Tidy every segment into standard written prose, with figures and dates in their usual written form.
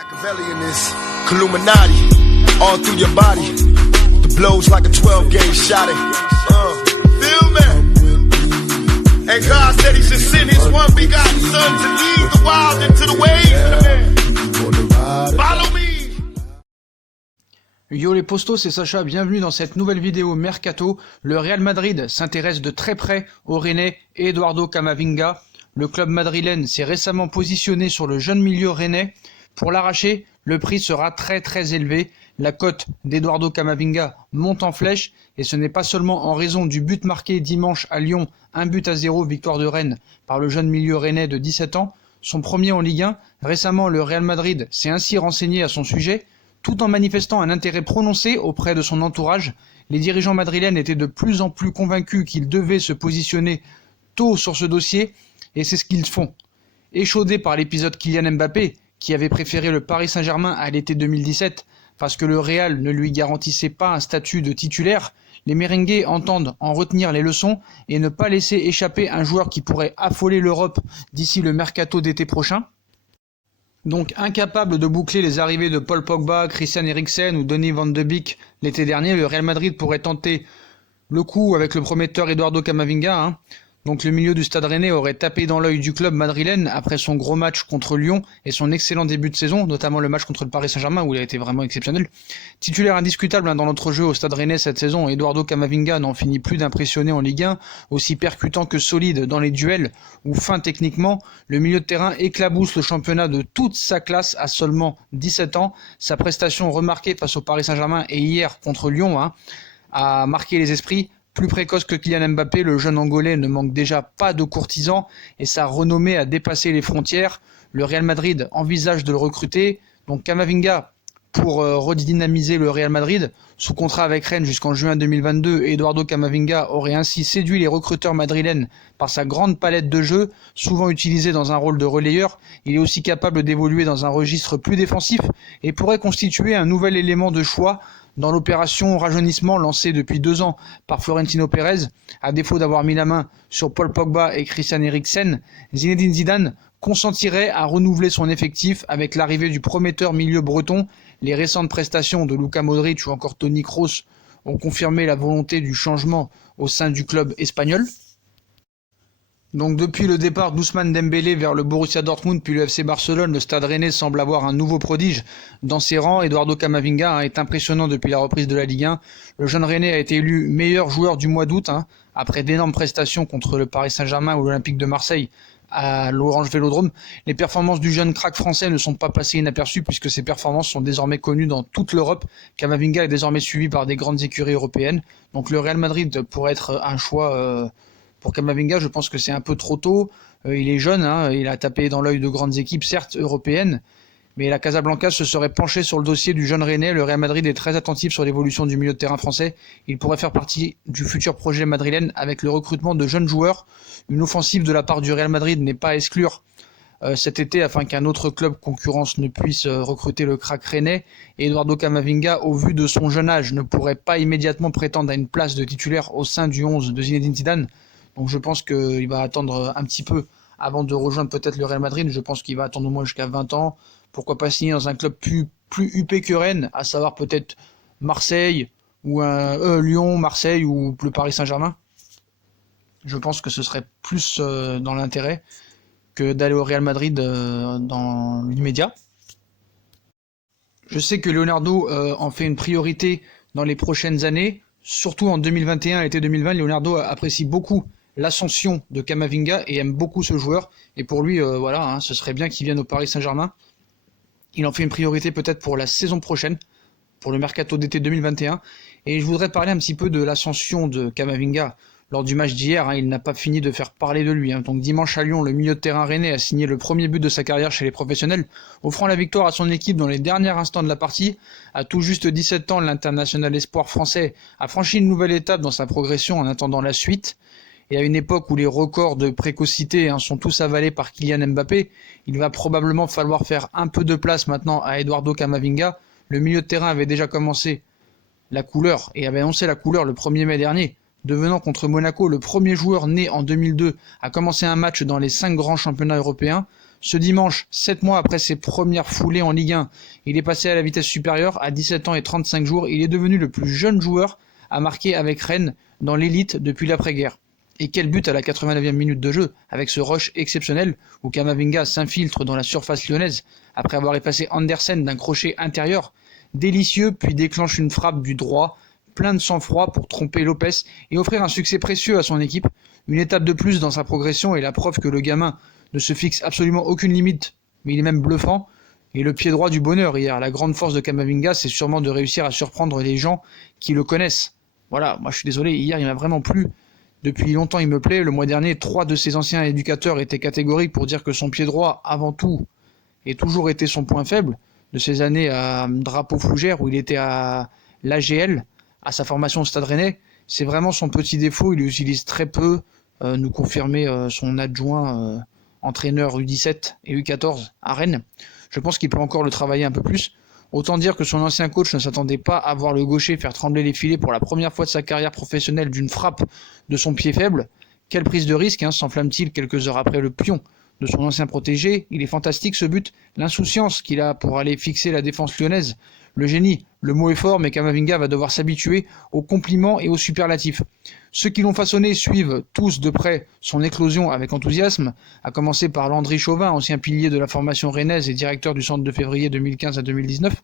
Machiavelli in this Illuminati, all through your body. The blows like a 12-gauge shot. Feel me? And God said He should send His one begotten Son to lead the wild into the ways. Follow me. Yo les postos, c'est Sacha, bienvenue dans cette nouvelle vidéo Mercato. Le Real Madrid s'intéresse de très près au Rennais Eduardo Camavinga. Le club madrilène s'est récemment positionné sur le jeune milieu rennais. Pour l'arracher, le prix sera très élevé. La cote d'Eduardo Camavinga monte en flèche et ce n'est pas seulement en raison du but marqué dimanche à Lyon, 1-0, victoire de Rennes par le jeune milieu rennais de 17 ans, son premier en Ligue 1. Récemment, le Real Madrid s'est ainsi renseigné à son sujet, tout en manifestant un intérêt prononcé auprès de son entourage. Les dirigeants madrilènes étaient de plus en plus convaincus qu'ils devaient se positionner tôt sur ce dossier, et c'est ce qu'ils font. Échaudés par l'épisode Kylian Mbappé, qui avait préféré le Paris Saint-Germain à l'été 2017 parce que le Real ne lui garantissait pas un statut de titulaire, les merengues entendent en retenir les leçons et ne pas laisser échapper un joueur qui pourrait affoler l'Europe d'ici le mercato d'été prochain. Donc incapable de boucler les arrivées de Paul Pogba, Christian Eriksen ou Donny van de Beek l'été dernier, le Real Madrid pourrait tenter le coup avec le prometteur Eduardo Camavinga. Donc le milieu du Stade Rennais aurait tapé dans l'œil du club madrilène après son gros match contre Lyon et son excellent début de saison, notamment le match contre le Paris Saint-Germain où il a été vraiment exceptionnel. Titulaire indiscutable dans l'entrejeu au Stade Rennais cette saison, Eduardo Camavinga n'en finit plus d'impressionner en Ligue 1, aussi percutant que solide dans les duels ou fin techniquement. Le milieu de terrain éclabousse le championnat de toute sa classe à seulement 17 ans. Sa prestation remarquée face au Paris Saint-Germain et hier contre Lyon a marqué les esprits. Plus précoce que Kylian Mbappé, le jeune Angolais ne manque déjà pas de courtisans et sa renommée a dépassé les frontières. Le Real Madrid envisage de le recruter. Donc Camavinga, pour redynamiser le Real Madrid, sous contrat avec Rennes jusqu'en juin 2022, Eduardo Camavinga aurait ainsi séduit les recruteurs madrilènes par sa grande palette de jeux, souvent utilisé dans un rôle de relayeur. Il est aussi capable d'évoluer dans un registre plus défensif et pourrait constituer un nouvel élément de choix dans l'opération rajeunissement lancée depuis 2 ans par Florentino Pérez. À défaut d'avoir mis la main sur Paul Pogba et Christian Eriksen, Zinedine Zidane consentirait à renouveler son effectif avec l'arrivée du prometteur milieu breton. Les récentes prestations de Luka Modric ou encore Toni Kroos ont confirmé la volonté du changement au sein du club espagnol. Donc depuis le départ d'Ousmane Dembélé vers le Borussia Dortmund puis le FC Barcelone, le Stade Rennais semble avoir un nouveau prodige dans ses rangs. Eduardo Camavinga est impressionnant depuis la reprise de la Ligue 1. Le jeune Rennais a été élu meilleur joueur du mois d'août après d'énormes prestations contre le Paris Saint-Germain ou l'Olympique de Marseille à l'Orange Vélodrome. Les performances du jeune crack français ne sont pas passées inaperçues puisque ses performances sont désormais connues dans toute l'Europe. Camavinga est désormais suivi par des grandes écuries européennes. Donc le Real Madrid pourrait être un choix pour Camavinga. Je pense que c'est un peu trop tôt. Il est jeune, il a tapé dans l'œil de grandes équipes, certes européennes, mais la Casablanca se serait penchée sur le dossier du jeune Rennais. Le Real Madrid est très attentif sur l'évolution du milieu de terrain français. Il pourrait faire partie du futur projet madrilène avec le recrutement de jeunes joueurs. Une offensive de la part du Real Madrid n'est pas à exclure cet été afin qu'un autre club concurrence ne puisse recruter le crack rennais. Et Eduardo Camavinga, au vu de son jeune âge, ne pourrait pas immédiatement prétendre à une place de titulaire au sein du 11 de Zinedine Zidane. Donc je pense qu'il va attendre un petit peu avant de rejoindre peut-être le Real Madrid. Je pense qu'il va attendre au moins jusqu'à 20 ans. Pourquoi pas signer dans un club plus huppé que Rennes, à savoir peut-être Marseille, ou Lyon, Marseille ou le Paris Saint-Germain. Je pense que ce serait plus dans l'intérêt que d'aller au Real Madrid dans l'immédiat. Je sais que Leonardo en fait une priorité dans les prochaines années, surtout en 2021 et l'été 2020. Leonardo apprécie beaucoup l'ascension de Camavinga et aime beaucoup ce joueur. Et pour lui, ce serait bien qu'il vienne au Paris Saint-Germain. Il en fait une priorité peut-être pour la saison prochaine, pour le mercato d'été 2021. Et je voudrais parler un petit peu de l'ascension de Camavinga lors du match d'hier. Il n'a pas fini de faire parler de lui. Donc dimanche à Lyon, le milieu de terrain rennais a signé le premier but de sa carrière chez les professionnels, offrant la victoire à son équipe dans les derniers instants de la partie. À tout juste 17 ans, l'international espoir français a franchi une nouvelle étape dans sa progression en attendant la suite. Et à une époque où les records de précocité sont tous avalés par Kylian Mbappé, il va probablement falloir faire un peu de place maintenant à Eduardo Camavinga. Le milieu de terrain avait déjà commencé la couleur et avait annoncé la couleur le 1er mai dernier, devenant contre Monaco le premier joueur né en 2002 à commencer un match dans les 5 grands championnats européens. Ce dimanche, 7 mois après ses premières foulées en Ligue 1, il est passé à la vitesse supérieure. À 17 ans et 35 jours, il est devenu le plus jeune joueur à marquer avec Rennes dans l'élite depuis l'après-guerre. Et quel but à la 89e minute de jeu, avec ce rush exceptionnel où Camavinga s'infiltre dans la surface lyonnaise après avoir effacé Andersen d'un crochet intérieur. Délicieux, puis déclenche une frappe du droit, plein de sang-froid pour tromper Lopez et offrir un succès précieux à son équipe. Une étape de plus dans sa progression et la preuve que le gamin ne se fixe absolument aucune limite, mais il est même bluffant. Et le pied droit du bonheur hier, la grande force de Camavinga, c'est sûrement de réussir à surprendre les gens qui le connaissent. Voilà, moi je suis désolé, hier il m'a vraiment plu. Depuis longtemps il me plaît, le mois dernier 3 de ses anciens éducateurs étaient catégoriques pour dire que son pied droit, avant tout, et toujours été son point faible, de ces années à Drapeau Fougères où il était à l'AGL, à sa formation au Stade Rennais, c'est vraiment son petit défaut, il l'utilise très peu, nous confirmait son adjoint entraîneur U17 et U14 à Rennes. Je pense qu'il peut encore le travailler un peu plus. Autant dire que son ancien coach ne s'attendait pas à voir le gaucher faire trembler les filets pour la première fois de sa carrière professionnelle d'une frappe de son pied faible. Quelle prise de risque, s'enflamme-t-il quelques heures après le pion de son ancien protégé. Il est fantastique ce but, l'insouciance qu'il a pour aller fixer la défense lyonnaise. Le génie, le mot est fort, mais Camavinga va devoir s'habituer aux compliments et aux superlatifs. Ceux qui l'ont façonné suivent tous de près son éclosion avec enthousiasme, à commencer par Landry Chauvin, ancien pilier de la formation rennaise et directeur du centre de février 2015 à 2019,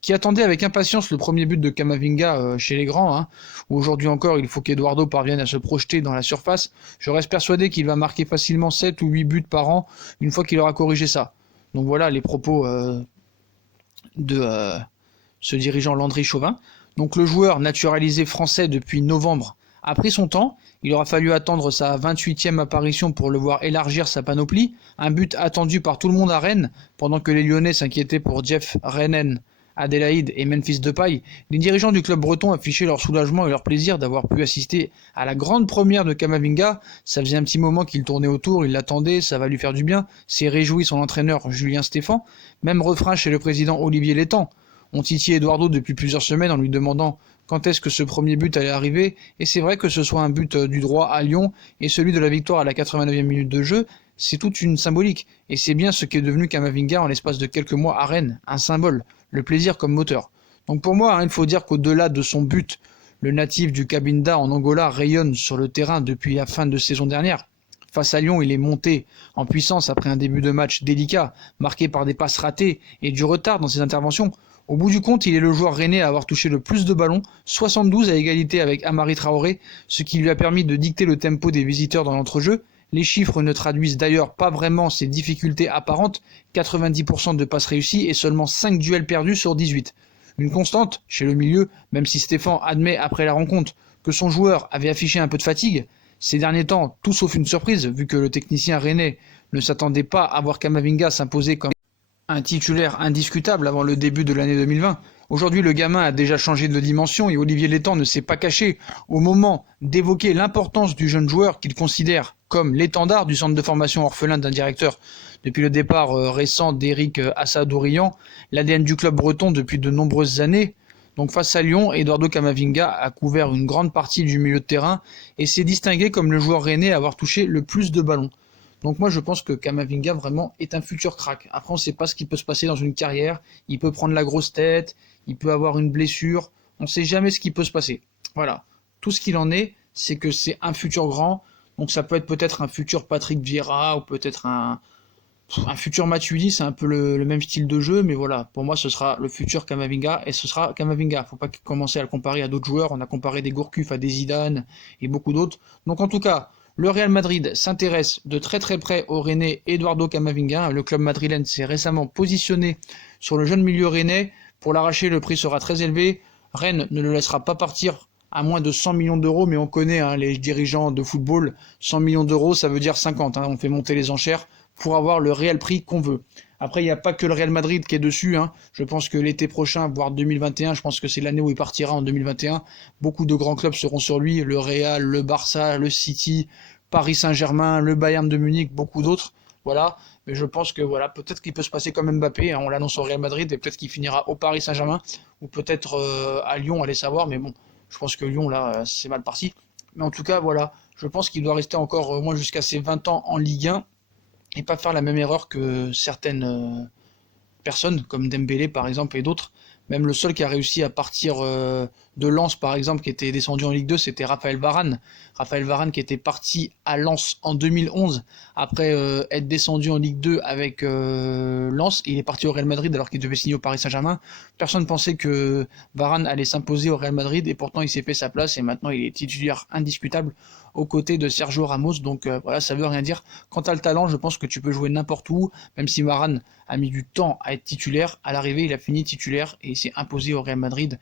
qui attendait avec impatience le premier but de Camavinga chez les grands, où aujourd'hui encore il faut qu'Eduardo parvienne à se projeter dans la surface. Je reste persuadé qu'il va marquer facilement 7 ou 8 buts par an une fois qu'il aura corrigé ça. Donc voilà les propos de ce dirigeant Landry Chauvin. Donc le joueur naturalisé français depuis novembre a pris son temps. Il aura fallu attendre sa 28e apparition pour le voir élargir sa panoplie. Un but attendu par tout le monde à Rennes, pendant que les Lyonnais s'inquiétaient pour Jeff Rennen, Adélaïde et Memphis Depay. Les dirigeants du club breton affichaient leur soulagement et leur plaisir d'avoir pu assister à la grande première de Camavinga. Ça faisait un petit moment qu'il tournait autour, il l'attendait, ça va lui faire du bien. S'est réjoui son entraîneur Julien Stéphan. Même refrain chez le président Olivier Létang. On titillait Eduardo depuis plusieurs semaines en lui demandant quand est-ce que ce premier but allait arriver, et c'est vrai que ce soit un but du droit à Lyon et celui de la victoire à la 89e minute de jeu, c'est toute une symbolique, et c'est bien ce qu'est devenu Camavinga en l'espace de quelques mois à Rennes, un symbole, le plaisir comme moteur. Donc pour moi, il faut dire qu'au-delà de son but, le natif du Cabinda en Angola rayonne sur le terrain depuis la fin de saison dernière. Face à Lyon, il est monté en puissance après un début de match délicat, marqué par des passes ratées et du retard dans ses interventions. Au bout du compte, il est le joueur rennais à avoir touché le plus de ballons, 72 à égalité avec Amari Traoré, ce qui lui a permis de dicter le tempo des visiteurs dans l'entrejeu. Les chiffres ne traduisent d'ailleurs pas vraiment ses difficultés apparentes, 90% de passes réussies et seulement 5 duels perdus sur 18. Une constante chez le milieu, même si Stéphan admet après la rencontre que son joueur avait affiché un peu de fatigue. Ces derniers temps, tout sauf une surprise, vu que le technicien rennais ne s'attendait pas à voir Camavinga s'imposer comme un titulaire indiscutable avant le début de l'année 2020. Aujourd'hui, le gamin a déjà changé de dimension et Olivier Létang ne s'est pas caché au moment d'évoquer l'importance du jeune joueur qu'il considère comme l'étendard du centre de formation orphelin d'un directeur depuis le départ récent d'Éric Assadourian, l'ADN du club breton depuis de nombreuses années. Donc face à Lyon, Eduardo Camavinga a couvert une grande partie du milieu de terrain et s'est distingué comme le joueur rennais à avoir touché le plus de ballons. Donc moi je pense que Camavinga vraiment est un futur crack. Après on ne sait pas ce qui peut se passer dans une carrière, il peut prendre la grosse tête, il peut avoir une blessure, on ne sait jamais ce qui peut se passer. Voilà, tout ce qu'il en est, c'est que c'est un futur grand, donc ça peut être peut-être un futur Patrick Vieira ou peut-être un futur Matuidi, c'est un peu le même style de jeu, mais voilà, pour moi ce sera le futur Camavinga et ce sera Camavinga. Faut pas commencer à le comparer à d'autres joueurs, on a comparé des Gourcuff à des Zidane et beaucoup d'autres. Donc en tout cas, le Real Madrid s'intéresse de très très près au Rennais Eduardo Camavinga. Le club madrilène s'est récemment positionné sur le jeune milieu rennais. Pour l'arracher, le prix sera très élevé. Rennes ne le laissera pas partir à moins de 100 millions d'euros, mais on connaît les dirigeants de football. 100 millions d'euros, ça veut dire 50. On fait monter les enchères pour avoir le réel prix qu'on veut. Après, il n'y a pas que le Real Madrid qui est dessus. Je pense que l'été prochain, voire 2021, je pense que c'est l'année où il partira en 2021. Beaucoup de grands clubs seront sur lui. Le Real, le Barça, le City, Paris Saint-Germain, le Bayern de Munich, beaucoup d'autres. Voilà. Mais je pense que voilà, peut-être qu'il peut se passer comme Mbappé. On l'annonce au Real Madrid et peut-être qu'il finira au Paris Saint-Germain ou peut-être à Lyon, allez savoir. Mais bon, je pense que Lyon, là, c'est mal parti. Mais en tout cas, voilà. Je pense qu'il doit rester encore au moins jusqu'à ses 20 ans en Ligue 1. et pas faire la même erreur que certaines personnes, comme Dembélé par exemple et d'autres. Même le seul qui a réussi à partir de Lens par exemple, qui était descendu en Ligue 2, c'était Raphaël Varane. Raphaël Varane qui était parti à Lens en 2011, après être descendu en Ligue 2 avec Lens, il est parti au Real Madrid alors qu'il devait signer au Paris Saint-Germain. Personne ne pensait que Varane allait s'imposer au Real Madrid et pourtant il s'est fait sa place et maintenant il est titulaire indiscutable aux côtés de Sergio Ramos. Donc voilà, ça veut rien dire. Quant à le talent, je pense que tu peux jouer n'importe où, même si Varane a mis du temps à être titulaire. À l'arrivée, il a fini titulaire et il s'est imposé au Real Madrid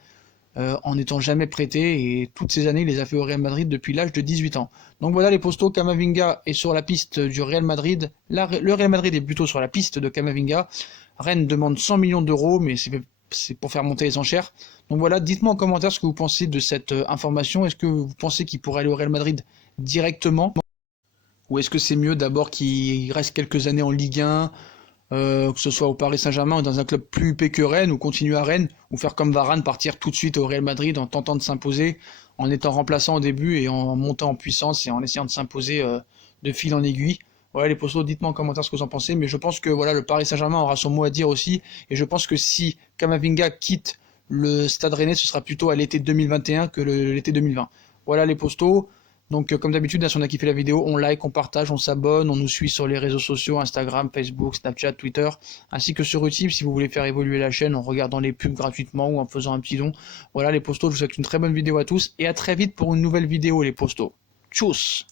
en n'étant jamais prêté, et toutes ces années il les a fait au Real Madrid depuis l'âge de 18 ans. Donc voilà les postos, Camavinga est sur la piste du Real Madrid, le Real Madrid est plutôt sur la piste de Camavinga. Rennes demande 100 millions d'euros, mais c'est pour faire monter les enchères. Donc voilà, dites-moi en commentaire ce que vous pensez de cette information. Est-ce que vous pensez qu'il pourrait aller au Real Madrid directement, ou est-ce que c'est mieux d'abord qu'il reste quelques années en Ligue 1, que ce soit au Paris Saint-Germain ou dans un club plus huppé que Rennes, ou continuer à Rennes, ou faire comme Varane, partir tout de suite au Real Madrid en tentant de s'imposer, en étant remplaçant au début et en montant en puissance et en essayant de s'imposer de fil en aiguille. Voilà les postos, dites-moi en commentaire ce que vous en pensez, mais je pense que voilà, le Paris Saint-Germain aura son mot à dire aussi, et je pense que si Camavinga quitte le Stade Rennais, ce sera plutôt à l'été 2021 que l'été 2020. Voilà les postos. Donc comme d'habitude, si on a kiffé la vidéo, on like, on partage, on s'abonne, on nous suit sur les réseaux sociaux, Instagram, Facebook, Snapchat, Twitter, ainsi que sur Utip si vous voulez faire évoluer la chaîne en regardant les pubs gratuitement ou en faisant un petit don. Voilà les postos, je vous souhaite une très bonne vidéo à tous et à très vite pour une nouvelle vidéo les postos. Tchuss!